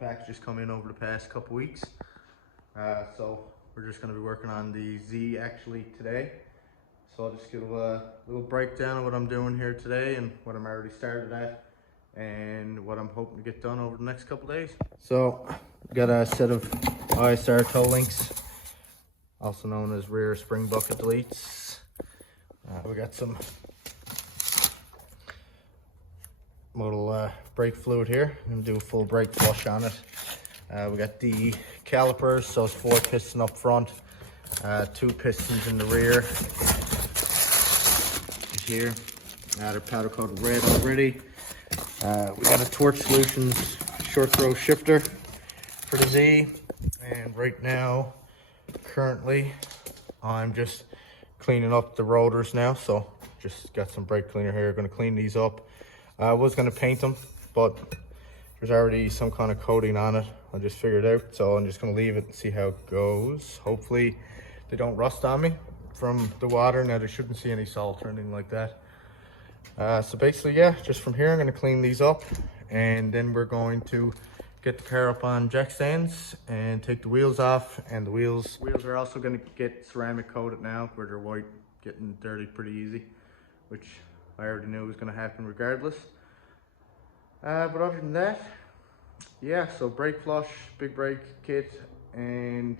of packages come in over the past couple weeks. So we're just going to be working on the Z actually today. So I'll just give a little breakdown of what I'm doing here today and what I'm already started at and what I'm hoping to get done over the next couple days. So got a set of ISR toe links, also known as rear spring bucket deletes. We got some modal brake fluid here. I'm gonna do a full brake flush on it. We got the calipers, so it's 4 pistons up front, 2 pistons in the rear. Here, they're powder coated red already. We got a Torch Solutions short throw shifter for the Z, and right now, currently, I'm just cleaning up the rotors now. So just got some brake cleaner here. Going to clean these up. I was going to paint them, but there's already some kind of coating on it. I just figured it out, so I'm just going to leave it and see how it goes. Hopefully they don't rust on me from the water. Now, they shouldn't see any salt or anything like that. So basically, yeah, just from here I'm going to clean these up, and then we're going to get the car up on jack stands and take the wheels off. And the wheels are also going to get ceramic coated now, where they're white, getting dirty pretty easy, which I already knew was going to happen regardless. But other than that, yeah, so brake flush, big brake kit, and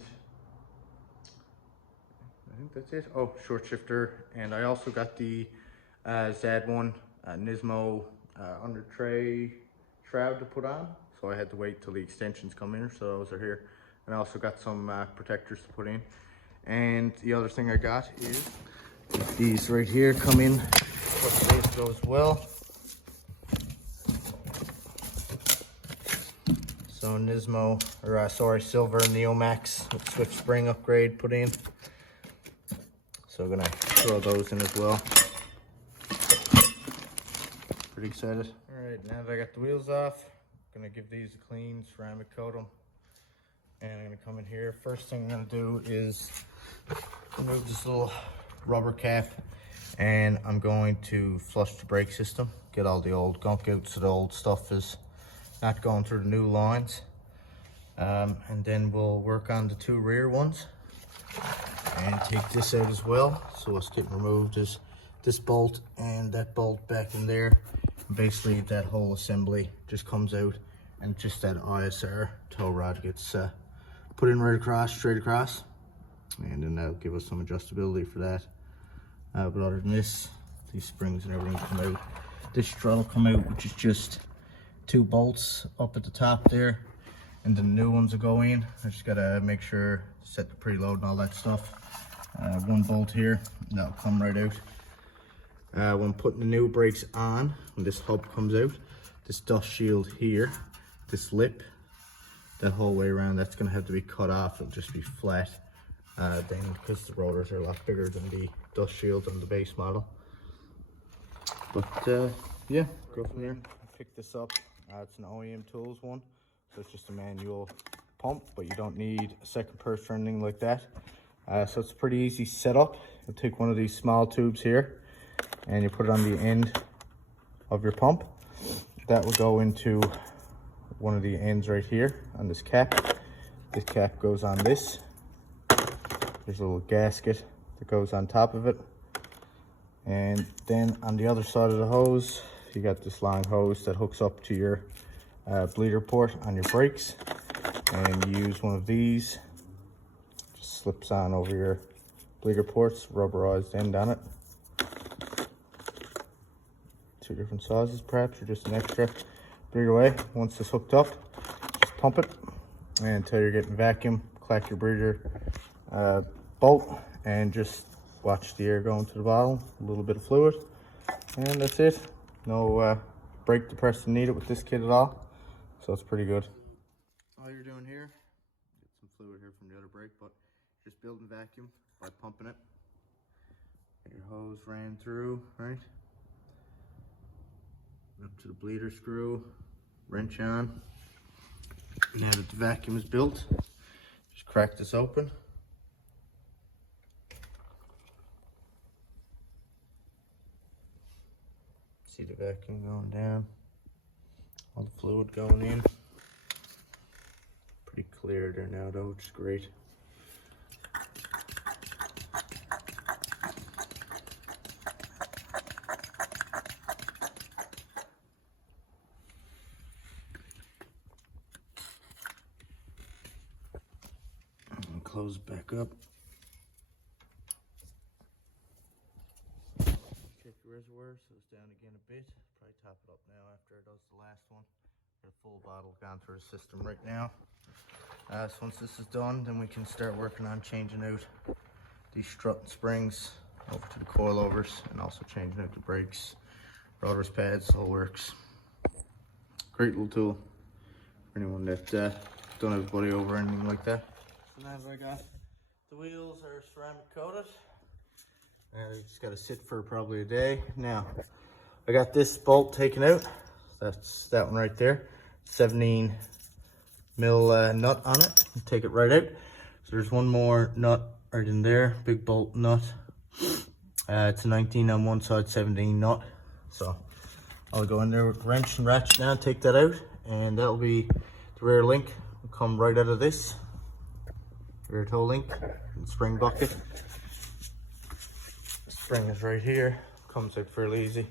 I think that's it. Oh, short shifter, and I also got the Z1 Nismo under tray shroud to put on, so I had to wait till the extensions come in, so those are here. And I also got some protectors to put in. And the other thing I got is these right here come in a couple days ago as well. So Nismo, or sorry, silver Neomax with switch spring upgrade put in. So I'm gonna throw those in as well. Pretty excited. All right, now that I got the wheels off, I'm gonna give these a clean, ceramic coat them. And I'm gonna come in here. First thing I'm gonna do is remove this little rubber cap, and I'm going to flush the brake system, get all the old gunk out so the old stuff is not going through the new lines. And then we'll work on the 2 rear ones and take this out as well. So what's getting removed is this bolt and that bolt back in there. Basically that whole assembly just comes out, and just that ISR tow rod gets put in right across, straight across, and then that'll give us some adjustability for that. But other than this, these springs and everything come out. This strut will come out, which is just 2 bolts up at the top there, and the new ones will go in. I just gotta make sure, set the preload and all that stuff. 1 bolt here, that'll come right out. When putting the new brakes on, when this hub comes out, this dust shield here, this lip, that whole way around, that's gonna have to be cut off. It'll just be flat then, because the rotors are a lot bigger than the dust shield on the base model. But yeah, go from there. Pick this up. It's an OEM Tools one, so it's just a manual pump, but you don't need a second purse or anything like that. So it's a pretty easy setup. You'll take one of these small tubes here, and you put it on the end of your pump. That will go into one of the ends right here on this cap. This cap goes on this. There's a little gasket that goes on top of it. And then on the other side of the hose, you got this long hose that hooks up to your bleeder port on your brakes. And you use one of these, just slips on over your bleeder ports, rubberized end on it. 2 different sizes perhaps, or just an extra. But either way, once it's hooked up, just pump it until you're getting vacuum. Clack your breather bolt, and just watch the air go into the bottle. A little bit of fluid, and that's it. No brake depressor needed with this kit at all, so it's pretty good. All you're doing here, get some fluid here from the other brake, but just building vacuum by pumping it. Get your hose ran through, right? Up to the bleeder screw, wrench on. Now that the vacuum is built, just crack this open. See the vacuum going down, all the fluid going in. clear there now though, which is great. And close it back up. Check the reservoir so it's down again a bit. Probably top it up now after it does the last one. Got a full bottle gone through the system right now. So once this is done, then we can start working on changing out these strut and springs over to the coilovers, and also changing out the brakes, rotors, pads, all works. Great little tool for anyone that don't have a buddy over or anything like that. So now I got the wheels are ceramic coated. They just got to sit for probably a day. Now I got this bolt taken out. That's that one right there. 17 mil nut on it. Take it right out. So there's one more nut right in there, big bolt nut. It's a 19 on one side, 17 nut. So I'll go in there with the wrench and ratchet now, take that out, and that'll be the rear link. Will come right out of this rear toe link and spring bucket. The spring is right here. Comes out fairly easy.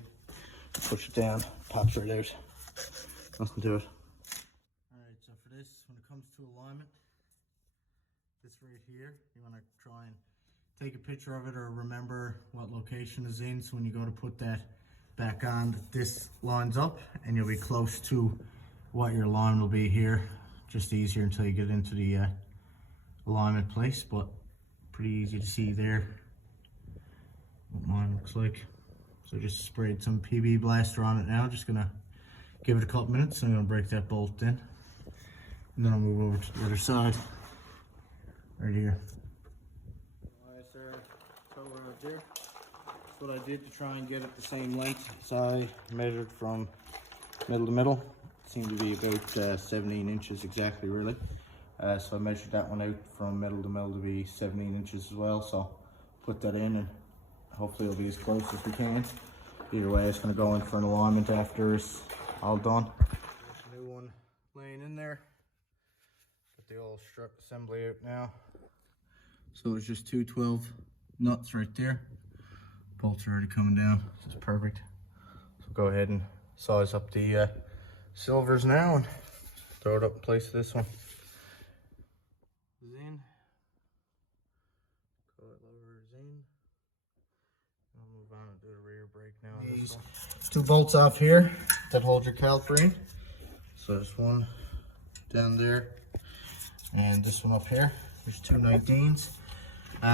Push it down, pops right out. Nothing to it. Alright, so for this, when it comes to alignment, this right here, you want to try and take a picture of it or remember what location is in, so when you go to put that back on, this lines up and you'll be close to what your line will be here. Just easier until you get into the alignment place, but pretty easy to see there what mine looks like. So just sprayed some PB blaster on it now. Just gonna give it a couple minutes. I'm gonna break that bolt in, and then I'll move over to the other side, right here. There. That's what I did to try and get it the same length as I measured from middle to middle. It seemed to be about 17 inches exactly, really. So I measured that one out from middle to middle to be 17 inches as well. So put that in, and hopefully it'll be as close as we can. Either way, it's going to go in for an alignment after it's all done. There's a new one laying in there. Got the old strut assembly out now. So it's just 212 nuts right there. Bolts are already coming down. This is perfect. So go ahead and size up the silvers now and throw it up in place of this one. In. Coilovers in. I'll move on and do the rear brake now. These two bolts off here that hold your caliper in. So there's one down there and this one up here. There's two 19s.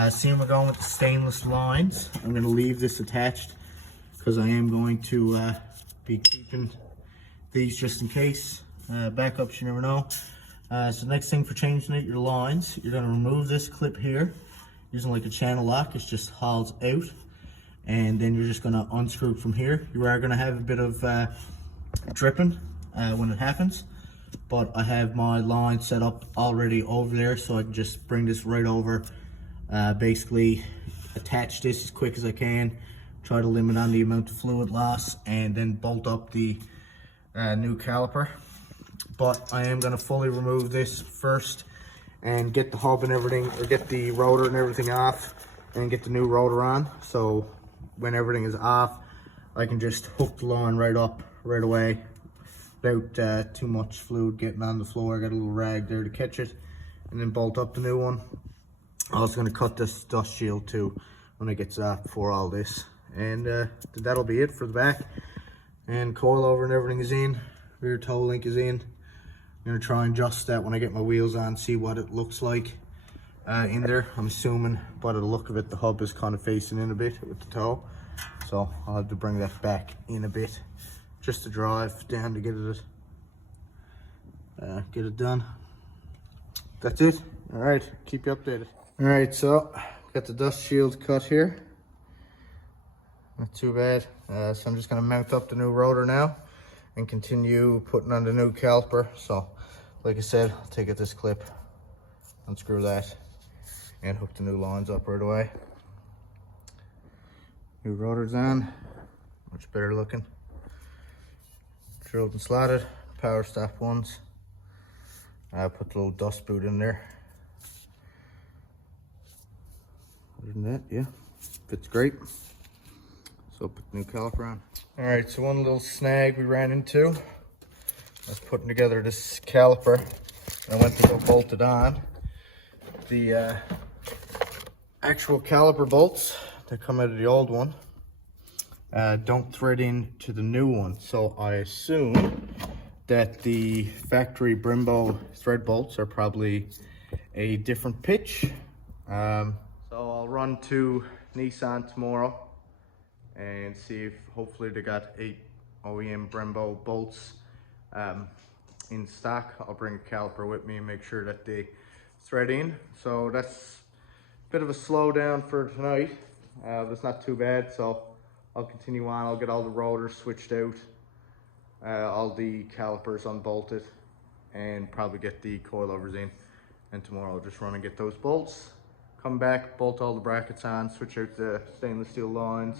Seeing we're going with the stainless lines, I'm going to leave this attached because I am going to be keeping these just in case. Backups, you never know. So next thing for changing out your lines, you're going to remove this clip here using like a channel lock. It just hauls out, and then you're just going to unscrew it from here. You are going to have a bit of dripping when it happens, but I have my line set up already over there, so I can just bring this right over. Basically attach this as quick as I can, try to limit on the amount of fluid loss, and then bolt up the new caliper. But I am going to fully remove this first and get the hub and everything, or get the rotor and everything off, and get the new rotor on. So when everything is off, I can just hook the line right up right away without too much fluid getting on the floor. I got a little rag there to catch it, and then bolt up the new one. I'm also going to cut this dust shield too when it gets off before all this. And that'll be it for the back. And coilover and everything is in. Rear toe link is in. I'm going to try and adjust that when I get my wheels on, see what it looks like in there. I'm assuming by the look of it, the hub is kind of facing in a bit with the toe. So I'll have to bring that back in a bit just to drive down to get it done. That's it. All right, keep you updated. All right, so got the dust shield cut here. Not too bad. So I'm just gonna mount up the new rotor now and continue putting on the new caliper. So like I said, I'll take out this clip, unscrew that, and hook the new lines up right away. New rotor's on, much better looking. Drilled and slotted, PowerStop ones. I put the little dust boot in there. Other than that, yeah, fits great. So put the new caliper on. All right, so one little snag we ran into. I was putting together this caliper, and I went to go bolt it on. The actual caliper bolts that come out of the old one don't thread into the new one. So I assume that the factory Brembo thread bolts are probably a different pitch. So I'll run to Nissan tomorrow and see if hopefully they got 8 OEM Brembo bolts in stock. I'll bring a caliper with me and make sure that they thread in. So that's a bit of a slowdown for tonight. That's not too bad, so I'll continue on. I'll get all the rotors switched out, all the calipers unbolted, and probably get the coilovers in. And tomorrow I'll just run and get those bolts, come back, bolt all the brackets on, switch out the stainless steel lines,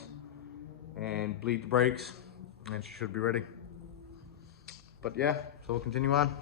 and bleed the brakes, and she should be ready. But yeah, so we'll continue on.